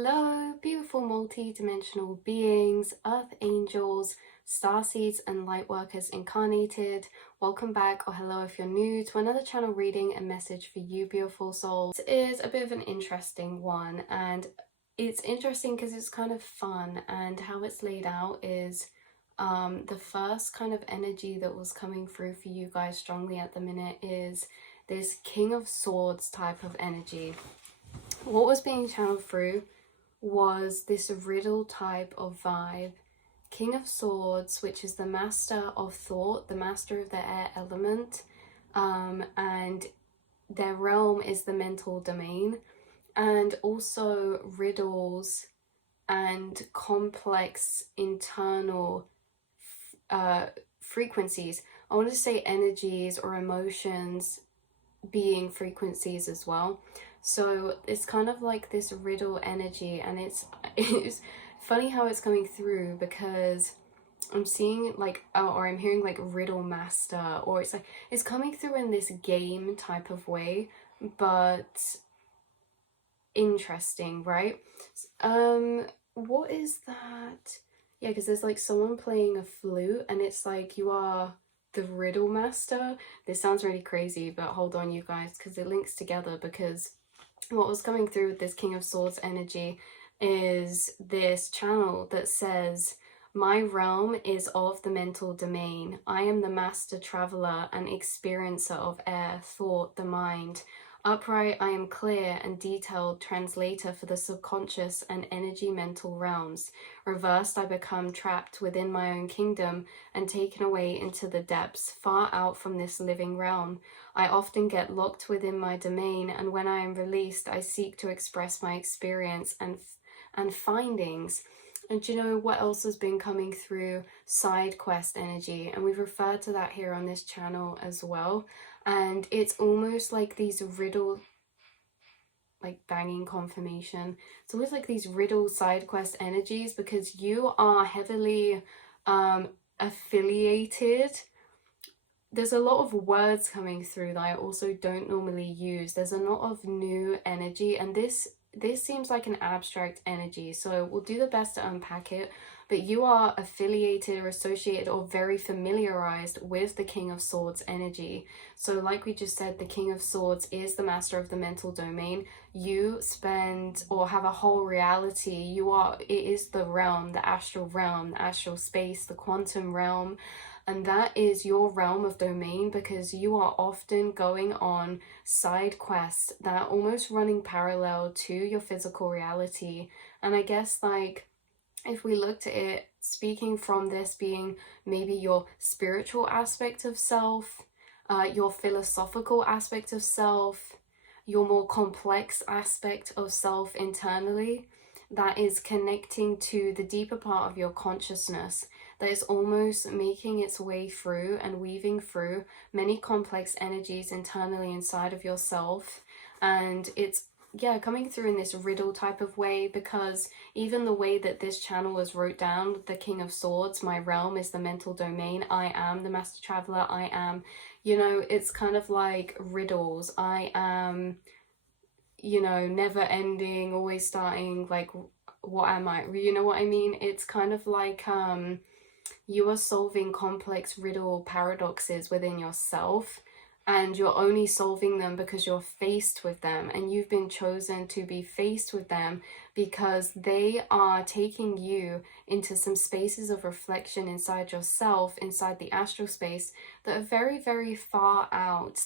Hello, beautiful multi-dimensional beings, earth angels, starseeds and light workers incarnated. Welcome back, or hello if you're new, to another channel reading and message for you, beautiful souls. This is a bit of an interesting one, and it's interesting because it's kind of fun, and how it's laid out is the first kind of energy that was coming through for you guys strongly at the minute is this King of Swords type of energy. What was being channeled through was this riddle type of vibe. King of Swords, which is the master of thought, the master of the air element, and their realm is the mental domain, and also riddles and complex internal frequencies. I want to say energies or emotions being frequencies as well. So it's kind of like this riddle energy, and it's funny how it's coming through because I'm seeing like, or I'm hearing like riddle master, or it's like it's coming through in this game type of way, but interesting, right? What is that? Yeah, because there's like someone playing a flute, and it's like you are the riddle master. This sounds really crazy, but hold on, you guys, because it links together. Because what was coming through with this King of Swords energy is this channel that says, my realm is of the mental domain. I am the master traveler and experiencer of air, thought, the mind. Upright, I am clear and detailed translator for the subconscious and energy mental realms. Reversed, I become trapped within my own kingdom and taken away into the depths, far out from this living realm. I often get locked within my domain, and when I am released, I seek to express my experience and findings. And do you know what else has been coming through? Side quest energy, and we've referred to that here on this channel as well. And it's almost like these riddle, like banging confirmation. It's always like these riddle side quest energies, because you are heavily affiliated. There's a lot of words coming through that I also don't normally use. There's a lot of new energy, and this seems like an abstract energy, so we'll do the best to unpack it. But you are affiliated or associated or very familiarized with the King of Swords energy. So like we just said, the King of Swords is the master of the mental domain. You spend or have a whole reality. It is the realm, the astral space, the quantum realm. And that is your realm of domain, because you are often going on side quests that are almost running parallel to your physical reality. And I guess, like, if we looked at it, speaking from this being maybe your spiritual aspect of self, your philosophical aspect of self, your more complex aspect of self internally, that is connecting to the deeper part of your consciousness, that is almost making its way through and weaving through many complex energies internally inside of yourself. And it's coming through in this riddle type of way, because even the way that this channel was wrote down, the King of Swords, my realm is the mental domain, I am the master traveler, I am, it's kind of like riddles. I am, never ending, always starting, like, what am I? You know what I mean? It's kind of like you are solving complex riddle paradoxes within yourself, and you're only solving them because you're faced with them, and you've been chosen to be faced with them because they are taking you into some spaces of reflection inside yourself, inside the astral space, that are very, very far out,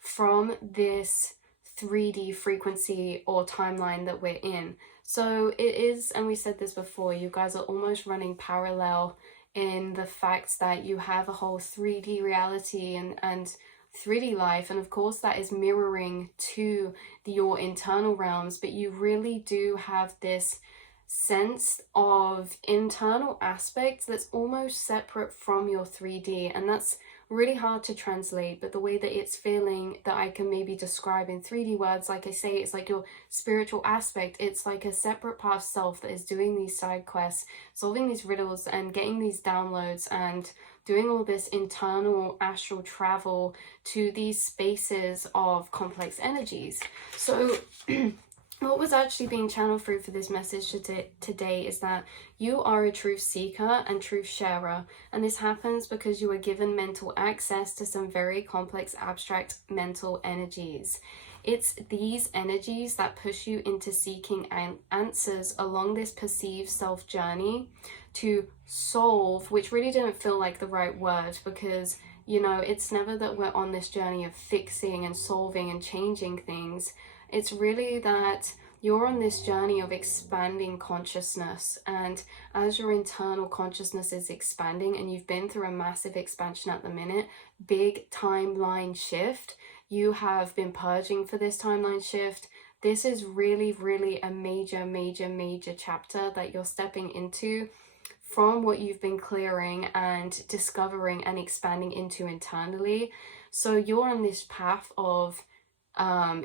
from this 3D frequency or timeline that we're in. So it is, and we said this before, you guys are almost running parallel in the fact that you have a whole 3D reality and 3D life, and of course that is mirroring to your internal realms, but you really do have this sense of internal aspects that's almost separate from your 3D, and that's really hard to translate. But the way that it's feeling, that I can maybe describe in 3D words, like I say, it's like your spiritual aspect. It's like a separate part of self that is doing these side quests, solving these riddles and getting these downloads and doing all this internal astral travel to these spaces of complex energies. So what was actually being channeled through for this message today is that you are a truth seeker and truth sharer, and this happens because you are given mental access to some very complex abstract mental energies. It's these energies that push you into seeking answers along this perceived self journey to solve, which really didn't feel like the right word, because you know, it's never that we're on this journey of fixing and solving and changing things. It's really that you're on this journey of expanding consciousness, and as your internal consciousness is expanding, and you've been through a massive expansion at the minute, big timeline shift, you have been purging for this timeline shift. This is really, really a major chapter that you're stepping into from what you've been clearing and discovering and expanding into internally. So you're on this path of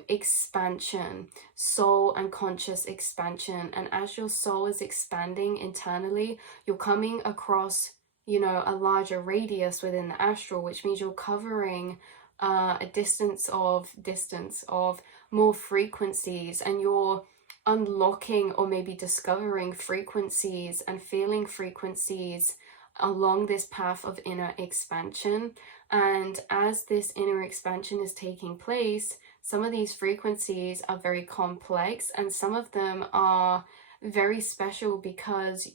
expansion, soul and conscious expansion. And as your soul is expanding internally, you're coming across, you know, a larger radius within the astral, which means you're covering a distance of more frequencies, and you're unlocking or maybe discovering frequencies and feeling frequencies along this path of inner expansion. And as this inner expansion is taking place, some of these frequencies are very complex, and some of them are very special because,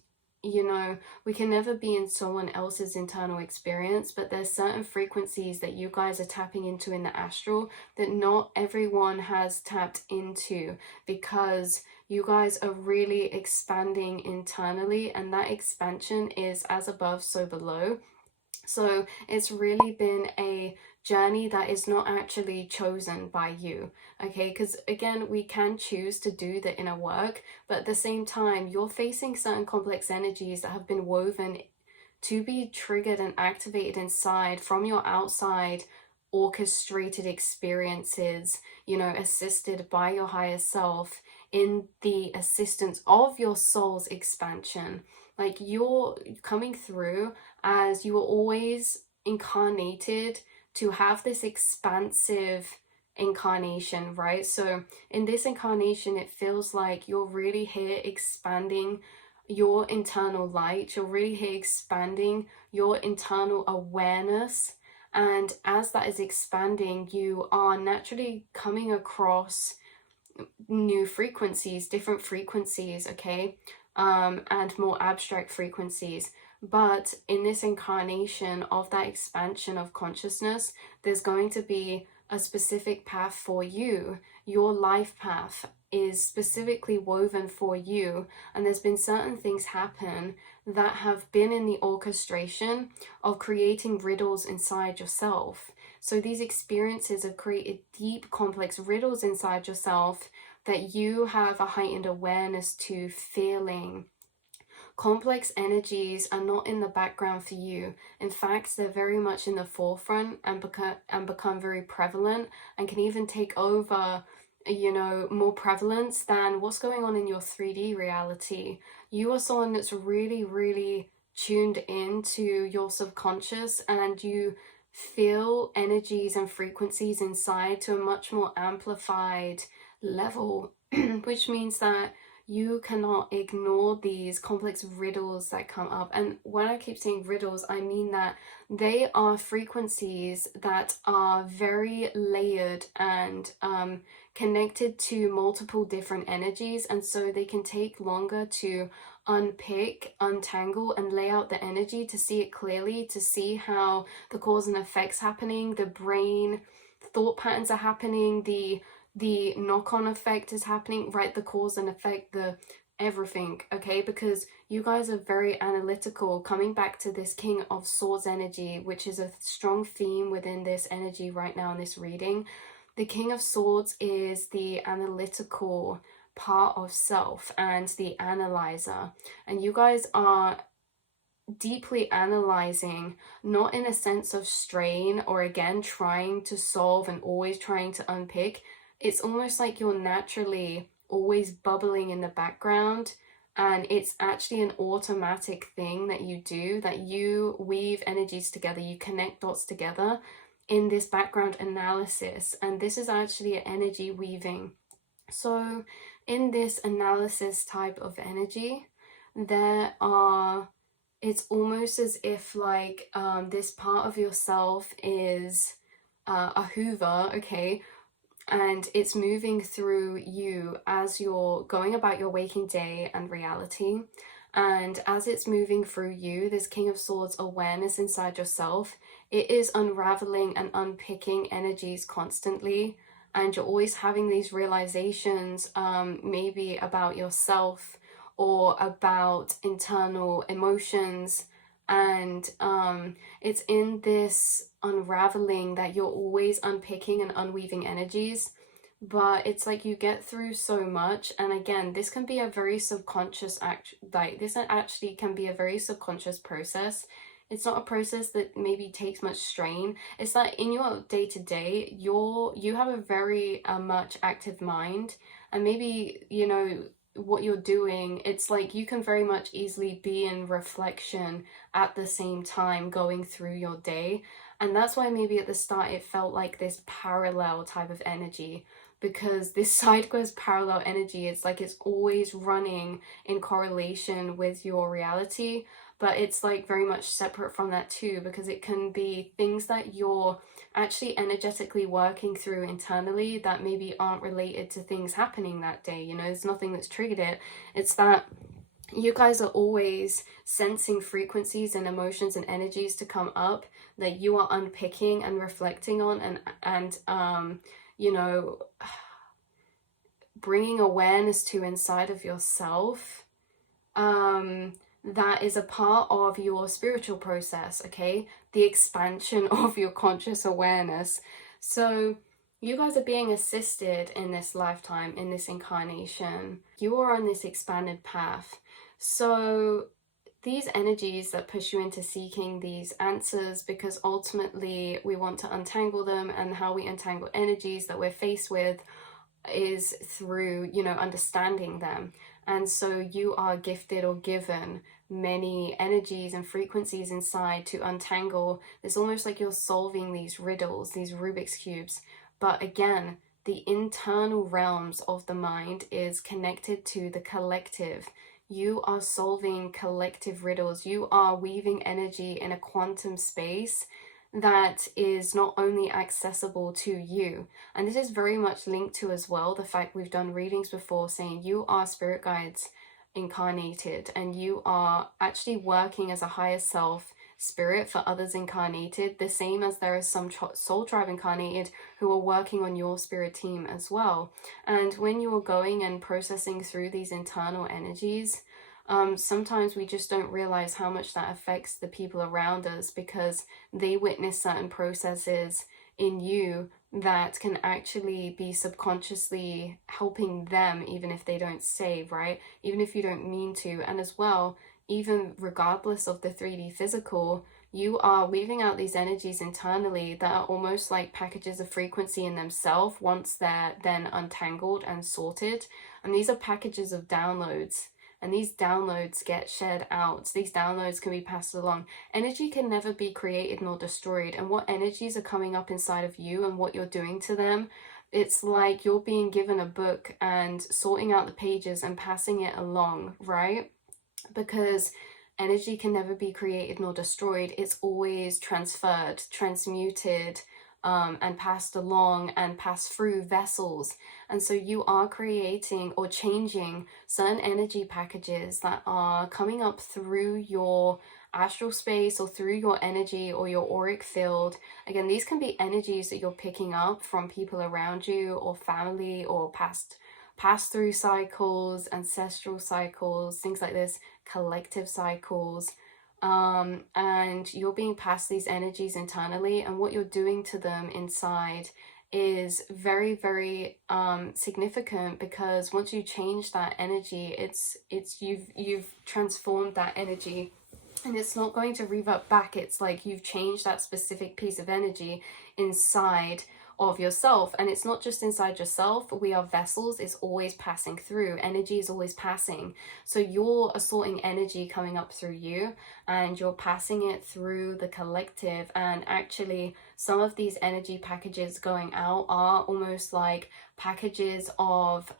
you know, we can never be in someone else's internal experience, but there's certain frequencies that you guys are tapping into in the astral that not everyone has tapped into, because you guys are really expanding internally, and that expansion is as above, so below. So it's really been a journey that is not actually chosen by you, okay? Because again, we can choose to do the inner work, but at the same time, you're facing certain complex energies that have been woven to be triggered and activated inside from your outside orchestrated experiences, you know, assisted by your higher self in the assistance of your soul's expansion. Like, you're coming through as you were always incarnated to have this expansive incarnation, right? So in this incarnation, it feels like you're really here expanding your internal light, you're really here expanding your internal awareness. And as that is expanding, you are naturally coming across new frequencies, different frequencies, okay, and more abstract frequencies. But in this incarnation of that expansion of consciousness, there's going to be a specific path for you. Your life path is specifically woven for you, and there's been certain things happen that have been in the orchestration of creating riddles inside yourself. So these experiences have created deep, complex riddles inside yourself that you have a heightened awareness to feeling. Complex energies are not in the background for you. In fact, they're very much in the forefront and become very prevalent, and can even take over, you know, more prevalence than what's going on in your 3D reality. You are someone that's really, really tuned into your subconscious, and you feel energies and frequencies inside to a much more amplified level, which means that you cannot ignore these complex riddles that come up. And when I keep saying riddles, I mean that they are frequencies that are very layered and connected to multiple different energies, and so they can take longer to unpick, untangle, and lay out the energy to see it clearly, to see how the cause and effects happening, the brain thought patterns are happening, the knock-on effect is happening, right? The cause and effect, the everything, okay? Because you guys are very analytical, coming back to this King of Swords energy, which is a strong theme within this energy right now in this reading. The King of Swords is the analytical part of self and the analyzer, and you guys are deeply analyzing, not in a sense of strain or again trying to solve and always trying to unpick. It's almost like you're naturally always bubbling in the background, and it's actually an automatic thing that you do, that you weave energies together, you connect dots together in this background analysis, and this is actually an energy weaving. So in this analysis type of energy, it's almost as if like this part of yourself is a hoover, okay, and it's moving through you as you're going about your waking day and reality. And as it's moving through you, this King of Swords awareness inside yourself, it is unraveling and unpicking energies constantly. And you're always having these realizations, maybe about yourself or about internal emotions. And it's in this unraveling that you're always unpicking and unweaving energies. But it's like you get through so much, and again, this can be a very subconscious act, like this actually can be a very subconscious process. It's not a process that maybe takes much strain. It's that in your day-to-day, you have a very much active mind, and maybe, you know, what you're doing, it's like you can very much easily be in reflection at the same time going through your day. And that's why maybe at the start it felt like this parallel type of energy, because this sideways parallel energy, it's like it's always running in correlation with your reality, but it's like very much separate from that too, because it can be things that you're actually energetically working through internally that maybe aren't related to things happening that day. You know, there's nothing that's triggered it. It's that you guys are always sensing frequencies and emotions and energies to come up that you are unpicking and reflecting on, and you know, bringing awareness to inside of yourself. That is a part of your spiritual process, okay? The expansion of your conscious awareness. So you guys are being assisted in this lifetime, in this incarnation. You are on this expanded path. So these energies that push you into seeking these answers, because ultimately we want to untangle them, and how we untangle energies that we're faced with is through, you know, understanding them. And so you are gifted or given many energies and frequencies inside to untangle. It's almost like you're solving these riddles, these Rubik's cubes. But again, the internal realms of the mind is connected to the collective. You are solving collective riddles. You are weaving energy in a quantum space that is not only accessible to you. And this is very much linked to as well the fact we've done readings before saying you are spirit guides incarnated, and you are actually working as a higher self spirit for others incarnated, the same as there is some soul tribe incarnated who are working on your spirit team as well. And when you're going and processing through these internal energies, sometimes we just don't realize how much that affects the people around us, because they witness certain processes in you that can actually be subconsciously helping them, even if they don't say, right? Even if you don't mean to. And as well, even regardless of the 3D physical, you are weaving out these energies internally that are almost like packages of frequency in themselves once they're then untangled and sorted. And these are packages of downloads. And these downloads get shared out. These downloads can be passed along. Energy can never be created nor destroyed. And what energies are coming up inside of you and what you're doing to them, it's like you're being given a book and sorting out the pages and passing it along, right? Because energy can never be created nor destroyed. It's always transferred, transmuted, and passed along and passed through vessels. And so you are creating or changing certain energy packages that are coming up through your astral space or through your energy or your auric field. Again, these can be energies that you're picking up from people around you or family or past through cycles, ancestral cycles, things like this, collective cycles. And you're being passed these energies internally, and what you're doing to them inside is very, very significant, because once you change that energy, it's you've transformed that energy, and it's not going to revert back. It's like you've changed that specific piece of energy inside of yourself. And it's not just inside yourself. We are vessels. It's always passing through. Energy is always passing. So you're assorting energy coming up through you, and you're passing it through the collective. And actually some of these energy packages going out are almost like packages of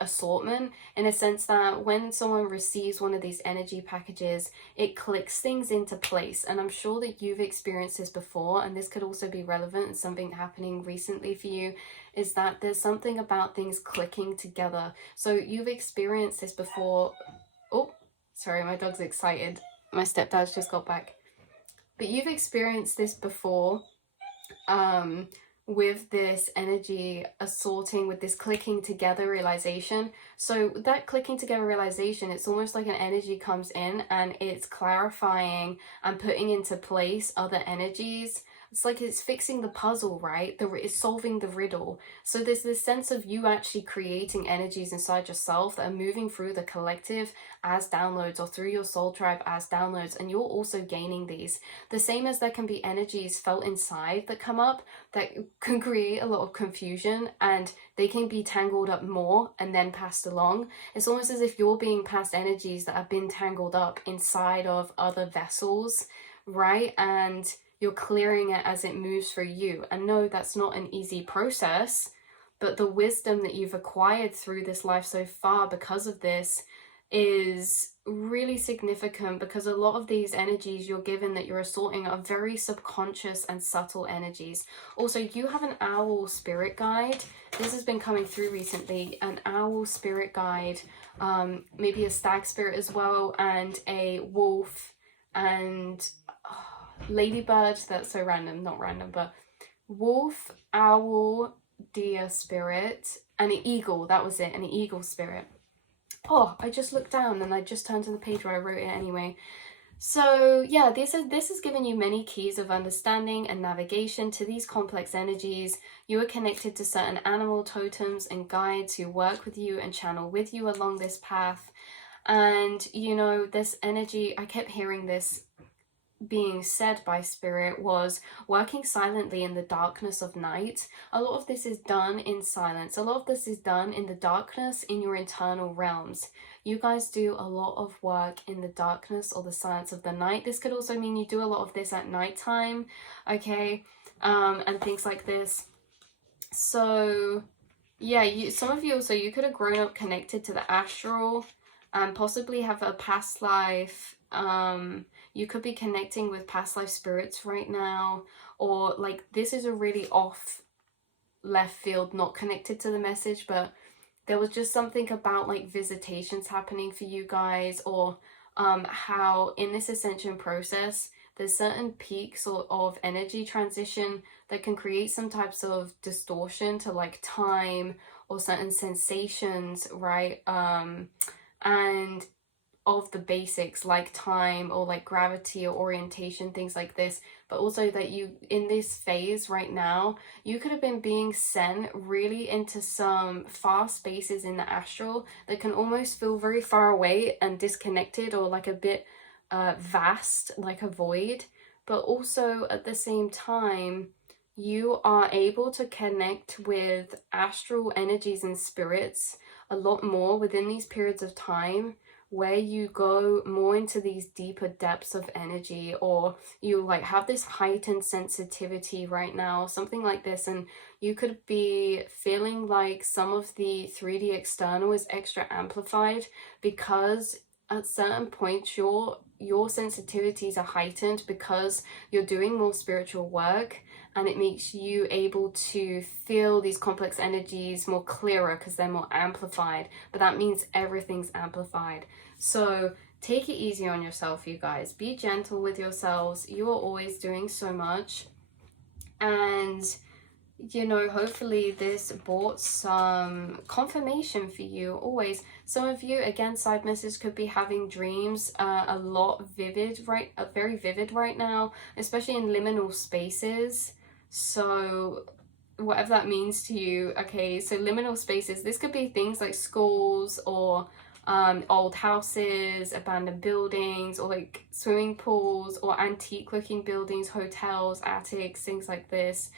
assortment, in a sense that when someone receives one of these energy packages, it clicks things into place. And I'm sure that you've experienced this before, and this could also be relevant and something happening recently for you, is that there's something about things clicking together. So you've experienced this before. Oh, sorry, my dog's excited. My stepdad's just got back. But you've experienced this before, with this energy assorting, with this clicking together realization. So that clicking together realization, it's almost like an energy comes in and it's clarifying and putting into place other energies. It's like it's fixing the puzzle, right? It's solving the riddle. So there's this sense of you actually creating energies inside yourself that are moving through the collective as downloads, or through your soul tribe as downloads, and you're also gaining these. The same as there can be energies felt inside that come up that can create a lot of confusion, and they can be tangled up more and then passed along. It's almost as if you're being passed energies that have been tangled up inside of other vessels, right? And you're clearing it as it moves through you. And no, that's not an easy process, but the wisdom that you've acquired through this life so far because of this is really significant, because a lot of these energies you're given that you're assorting are very subconscious and subtle energies. Also, you have an owl spirit guide. This has been coming through recently, an owl spirit guide, maybe a stag spirit as well, and a wolf and ladybird. That's so random, not random, but wolf, owl, deer spirit, and an eagle. That was it, an eagle spirit. Oh, I just looked down and I just turned to the page where I wrote it anyway. So yeah, this is giving you many keys of understanding and navigation to these complex energies. You are connected to certain animal totems and guides who work with you and channel with you along this path. And you know, this energy, I kept hearing this being said by spirit, was working silently in the darkness of night. A lot of this is done in silence. A lot of this is done in the darkness in your internal realms. You guys do a lot of work in the darkness or the silence of the night. This could also mean you do a lot of this at nighttime, okay, and things like this. So yeah, some of you also, you could have grown up connected to the astral and possibly have a past life. You could be connecting with past life spirits right now, or like this is a really off left field, not connected to the message, but there was just something about like visitations happening for you guys, or how in this ascension process there's certain peaks of energy transition that can create some types of distortion to like time or certain sensations, right? And of the basics like time or like gravity or orientation, things like this. But also that you, in this phase right now, you could have been being sent really into some far spaces in the astral that can almost feel very far away and disconnected, or like a bit vast, like a void. But also at the same time, you are able to connect with astral energies and spirits a lot more within these periods of time, where you go more into these deeper depths of energy, or you like have this heightened sensitivity right now, something like this. And you could be feeling like some of the 3D external is extra amplified, because at certain points your sensitivities are heightened because you're doing more spiritual work, and it makes you able to feel these complex energies more clearer because they're more amplified. But that means everything's amplified. So take it easy on yourself, you guys. Be gentle with yourselves. You are always doing so much. And you know, hopefully this brought some confirmation for you. Always, some of you, again, side message, could be having dreams very vivid right now, especially in liminal spaces. So whatever that means to you, okay, so liminal spaces, this could be things like schools, or old houses, abandoned buildings, or like swimming pools, or antique looking buildings, hotels, attics, things like this.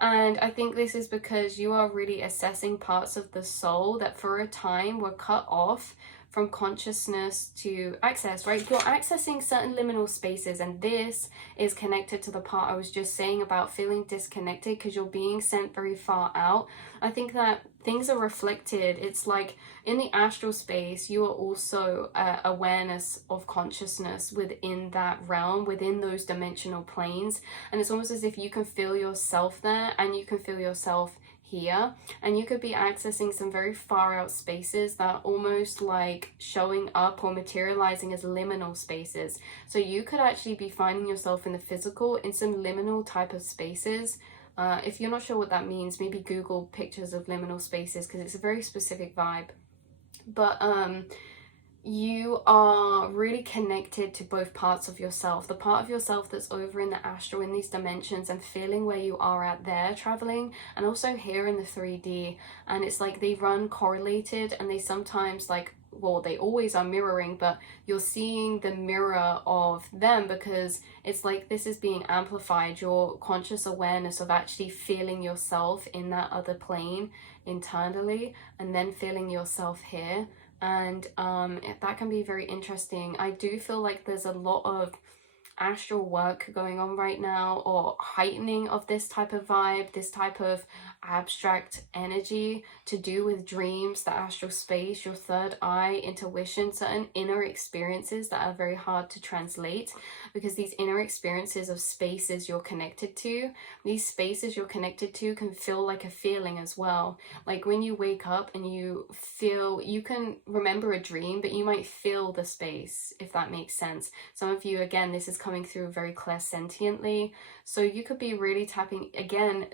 And I think this is because you are really assessing parts of the soul that for a time were cut off from consciousness to access, right? You're accessing certain liminal spaces, and this is connected to the part I was just saying about feeling disconnected because you're being sent very far out. I think that things are reflected. It's like in the astral space, you are also awareness of consciousness within that realm, within those dimensional planes. And it's almost as if you can feel yourself there and you can feel yourself here, and you could be accessing some very far out spaces that are almost like showing up or materializing as liminal spaces. So you could actually be finding yourself in the physical in some liminal type of spaces. If you're not sure what that means, maybe Google pictures of liminal spaces because it's a very specific vibe. But you are really connected to both parts of yourself, the part of yourself that's over in the astral in these dimensions and feeling where you are at there traveling, and also here in the 3D. And it's like they run correlated, and they sometimes, like, well, they always are mirroring, but you're seeing the mirror of them because it's like this is being amplified, your conscious awareness of actually feeling yourself in that other plane internally and then feeling yourself here. And that can be very interesting. I do feel like there's a lot of astral work going on right now, or heightening of this type of vibe, this type of abstract energy to do with dreams, the astral space, your third eye, intuition, certain inner experiences that are very hard to translate, because these inner experiences of spaces you're connected to, these spaces you're connected to can feel like a feeling as well. Like when you wake up and you feel, you can remember a dream, but you might feel the space, if that makes sense. Some of you, again, this is coming through very clairsentiently, so you could be really tapping, again,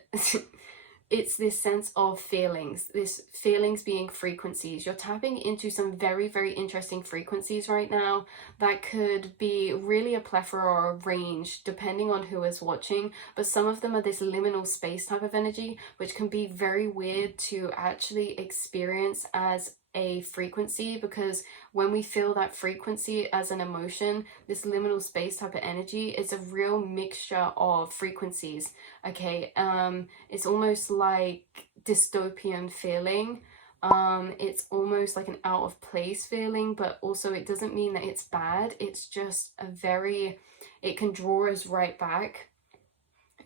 it's this sense of feelings, this feelings being frequencies. You're tapping into some very, very interesting frequencies right now that could be really a plethora or a range depending on who is watching, but some of them are this liminal space type of energy, which can be very weird to actually experience as a frequency, because when we feel that frequency as an emotion, this liminal space type of energy is a real mixture of frequencies. Okay, it's almost like dystopian feeling. It's almost like an out of place feeling, but also it doesn't mean that it's bad. It's just a very, it can draw us right back.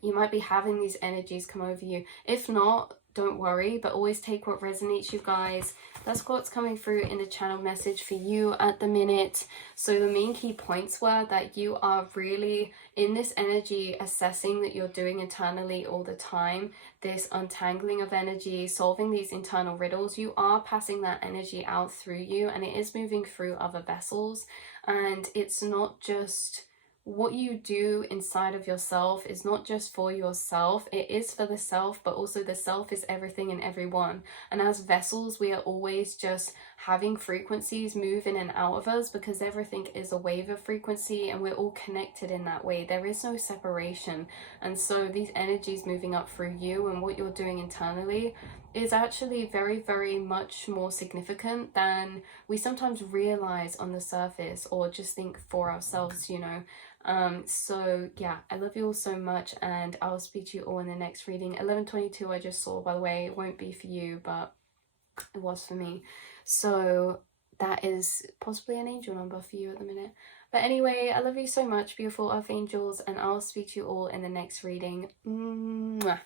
You might be having these energies come over you. If not, don't worry, but always take what resonates, you guys. That's what's coming through in the channel message for you at the minute. So the main key points were that you are really in this energy assessing that you're doing internally all the time, this untangling of energy, solving these internal riddles. You are passing that energy out through you, and it is moving through other vessels. And it's not just what you do inside of yourself is not just for yourself, it is for the self, but also the self is everything and everyone. And as vessels, we are always just having frequencies move in and out of us, because everything is a wave of frequency and we're all connected in that way. There is no separation. And so these energies moving up through you and what you're doing internally is actually very, very much more significant than we sometimes realize on the surface, or just think for ourselves, you know. So yeah, I love you all so much, and I'll speak to you all in the next reading. 1122 I just saw, by the way. It won't be for you, but it was for me. So that is possibly an angel number for you at the minute. But anyway, I love you so much, beautiful earth angels, and I'll speak to you all in the next reading. Mwah.